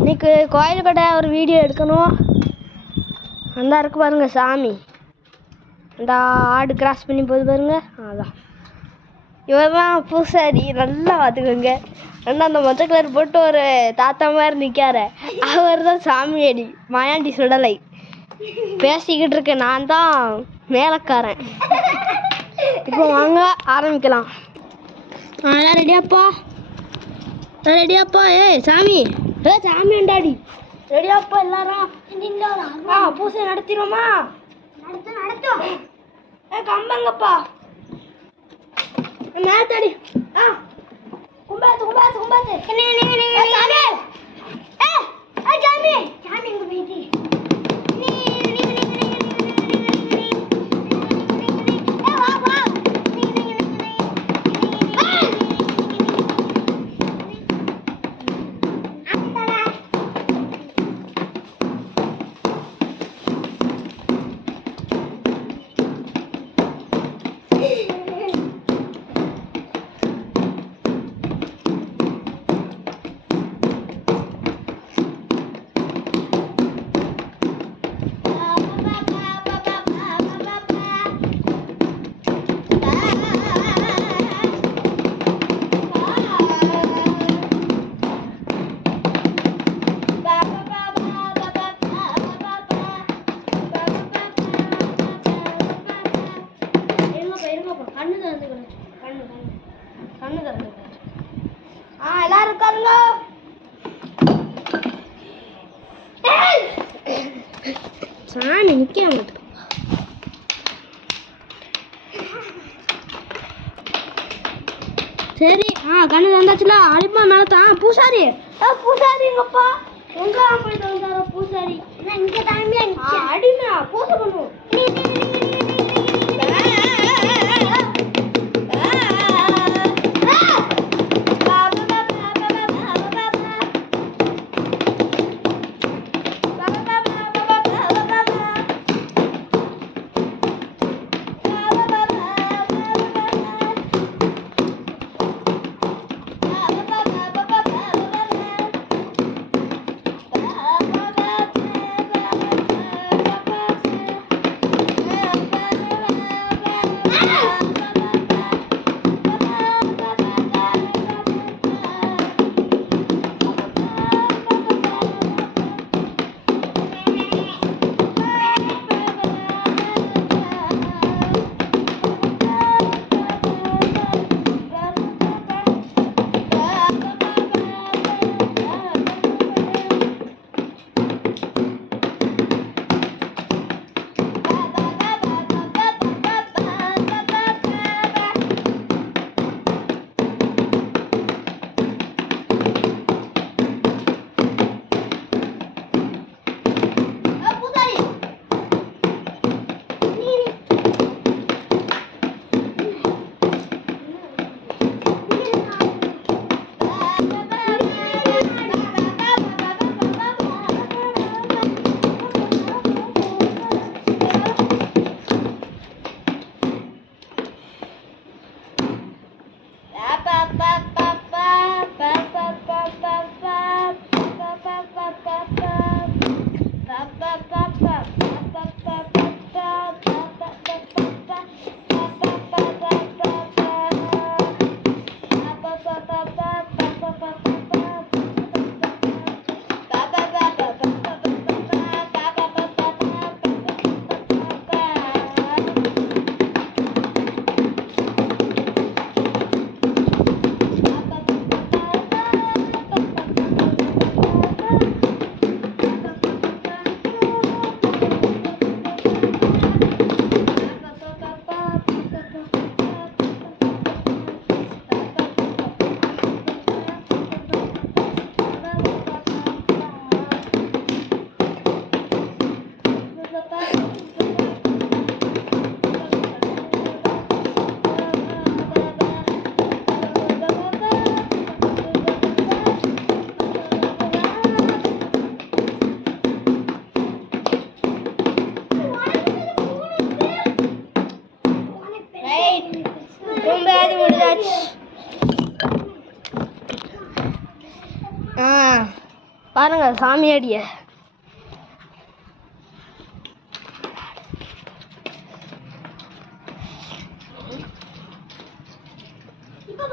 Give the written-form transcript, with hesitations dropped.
இன்னைக்கு கோயில் கடை ஒரு வீடியோ எடுக்கணும். அந்த இருக்கு பாருங்க சாமி, அந்த ஆடு கிராஸ் பண்ணி போகுது பாருங்க, அதான் இவர் தான் பூசாரி. நல்லா பார்த்துக்கோங்க. ஆனால் அந்த மொச்சை கலர் போட்டு ஒரு தாத்தா மாதிரி நிற்காரு, அவர் தான் சாமி அடி மாயாண்டி சுடலை. பேசிக்கிட்டு இருக்கேன், நான் தான் மேலக்காரன். இப்போ வாங்க ஆரம்பிக்கலாம். எல்லாம் ரெடியாப்பா? ரெடியாப்பா? சாமி, சாமி உண்டாடி ரெடியாப்பா எல்லாரும்? பூசை நடத்திடுவோமா? நடத்தும். கம்பங்கப்பா மேலத்தாடி. கும்பாத்து கும்பாத்து கும்பாத்து. சாமி சாமி எங்க போயிட்டு? எல்லாரும் இருக்காருங்க. சாமி நிக்க மாட்டேன். சரி, கண்ணு தந்தாச்சுல, அழிப்பா மேல தான். பூசாரி பூசாரிங்கப்பா எங்க போயிட்டு வந்தாரோ? பூசாரி இங்க தானே அடிமை பூசை பண்ணுவோம். பாருங்க சாமி அடிய. இப்போ